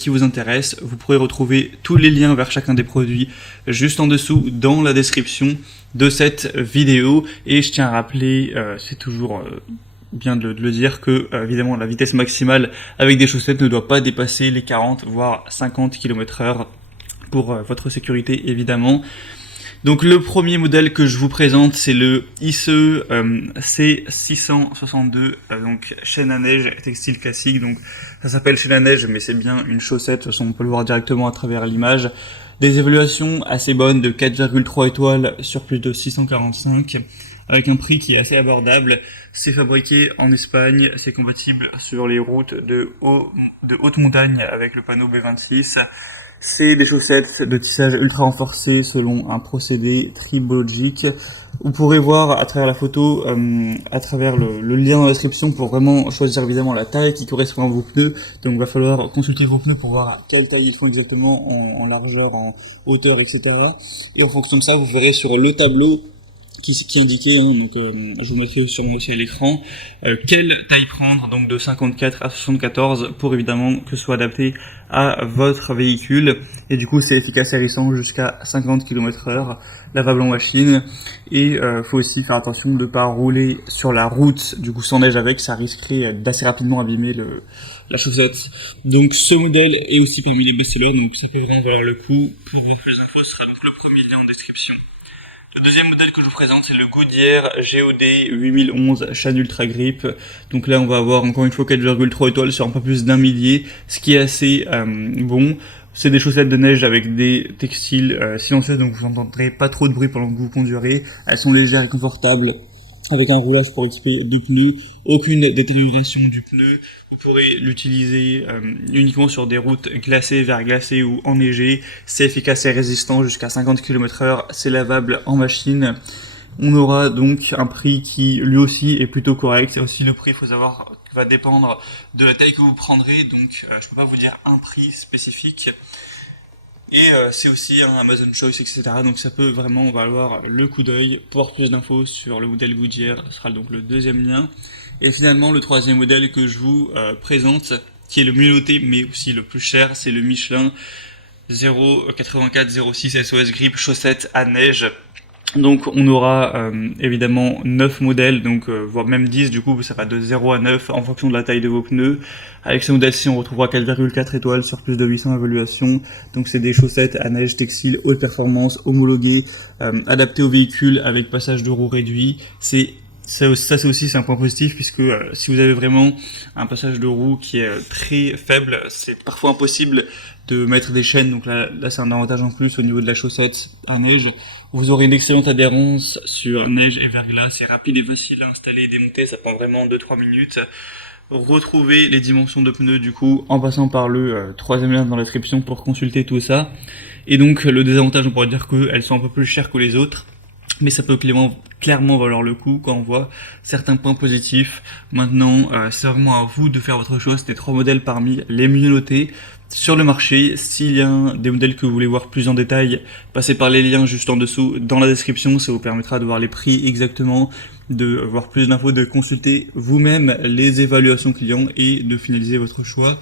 qui vous intéresse. Vous pourrez retrouver tous les liens vers chacun des produits juste en dessous dans la description de cette vidéo. Et je tiens à rappeler, c'est toujours bien de le dire, que évidemment la vitesse maximale avec des chaussettes ne doit pas dépasser les 40 voire 50 km/h pour votre sécurité évidemment. Donc le premier modèle que je vous présente, c'est le ICE C662, donc chaîne à neige textile classique. Donc ça s'appelle chaîne à neige, mais c'est bien une chaussette. De toute façon, on peut le voir directement à travers l'image. Des évaluations assez bonnes de 4,3 étoiles sur plus de 645, avec un prix qui est assez abordable. C'est fabriqué en Espagne, c'est compatible sur les routes de haute montagne avec le panneau B26. C'est des chaussettes de tissage ultra renforcé selon un procédé tribologique. Vous pourrez voir à travers la photo, à travers le lien dans la description pour vraiment choisir évidemment la taille qui correspond à vos pneus. Donc il va falloir consulter vos pneus pour voir quelle taille ils font exactement en largeur, en hauteur, etc. Et en fonction de ça, vous verrez sur le tableau qui est indiqué, donc je vous mettrai sûrement aussi à l'écran, quelle taille prendre, donc de 54 à 74 pour évidemment que ce soit adapté à votre véhicule. Et du coup c'est efficace et hérissant jusqu'à 50 km/h, lavable en machine. Et faut aussi faire attention de ne pas rouler sur la route du coup sans neige avec, ça risquerait d'assez rapidement abîmer la chaussette. Donc ce modèle est aussi parmi les best-sellers, donc ça peut vraiment valoir le coup. Pour plus d'infos, ce sera donc le premier lien en description. Le deuxième modèle que je vous présente, c'est le Goodyear GOD 8011 chaîne Ultra Grip. Donc là, on va avoir encore une fois 4,3 étoiles sur un peu plus d'un millier, ce qui est assez bon. C'est des chaussettes de neige avec des textiles silencieux, donc vous n'entendrez pas trop de bruit pendant que vous conduirez. Elles sont légères et confortables, avec un roulage pour XP du pneu, aucune détérioration du pneu. Vous pourrez l'utiliser uniquement sur des routes glacées, verglacées ou enneigées. C'est efficace et résistant jusqu'à 50 km/h, c'est lavable en machine. On aura donc un prix qui lui aussi est plutôt correct. C'est aussi le prix, il faut savoir, va dépendre de la taille que vous prendrez. Donc je peux pas vous dire un prix spécifique. Et c'est aussi un Amazon Choice, etc. Donc ça peut vraiment valoir le coup d'œil. Pour avoir plus d'infos sur le modèle Goodyear, ce sera donc le deuxième lien. Et finalement, le troisième modèle que je vous présente, qui est le mieux noté, mais aussi le plus cher, c'est le Michelin 08406 SOS Grip chaussette à neige. Donc on aura évidemment 9 modèles, donc voire même 10, du coup ça va de 0 à 9 en fonction de la taille de vos pneus. Avec ce modèle-ci on retrouvera 4,4 étoiles sur plus de 800 évaluations. Donc c'est des chaussettes à neige textile haute performance, homologuées, adaptées au véhicule avec passage de roue réduit. Ça c'est aussi un point positif puisque si vous avez vraiment un passage de roue qui est très faible, c'est parfois impossible de mettre des chaînes, donc là c'est un avantage en plus au niveau de la chaussette à neige. Vous aurez une excellente adhérence sur neige et verglas, c'est rapide et facile à installer et démonter, ça prend vraiment 2-3 minutes. Retrouvez les dimensions de pneus du coup en passant par le troisième lien dans la description pour consulter tout ça. Et donc le désavantage, on pourrait dire qu'elles sont un peu plus chères que les autres, mais ça peut clairement valoir le coup quand on voit certains points positifs. Maintenant, c'est vraiment à vous de faire votre choix. C'était 3 modèles parmi les mieux notés sur le marché. S'il y a des modèles que vous voulez voir plus en détail, passez par les liens juste en dessous dans la description. Ça vous permettra de voir les prix exactement, de voir plus d'infos, de consulter vous-même les évaluations clients et de finaliser votre choix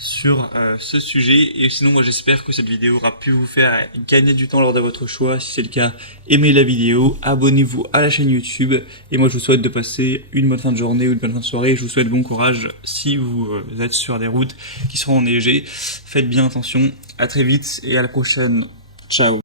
sur ce sujet. Et sinon moi j'espère que cette vidéo aura pu vous faire gagner du temps lors de votre choix. Si c'est le cas, aimez la vidéo, abonnez-vous à la chaîne YouTube et moi je vous souhaite de passer une bonne fin de journée ou une bonne fin de soirée. Je vous souhaite bon courage si vous êtes sur des routes qui seront enneigées. Faites bien attention, à très vite et à la prochaine. Ciao.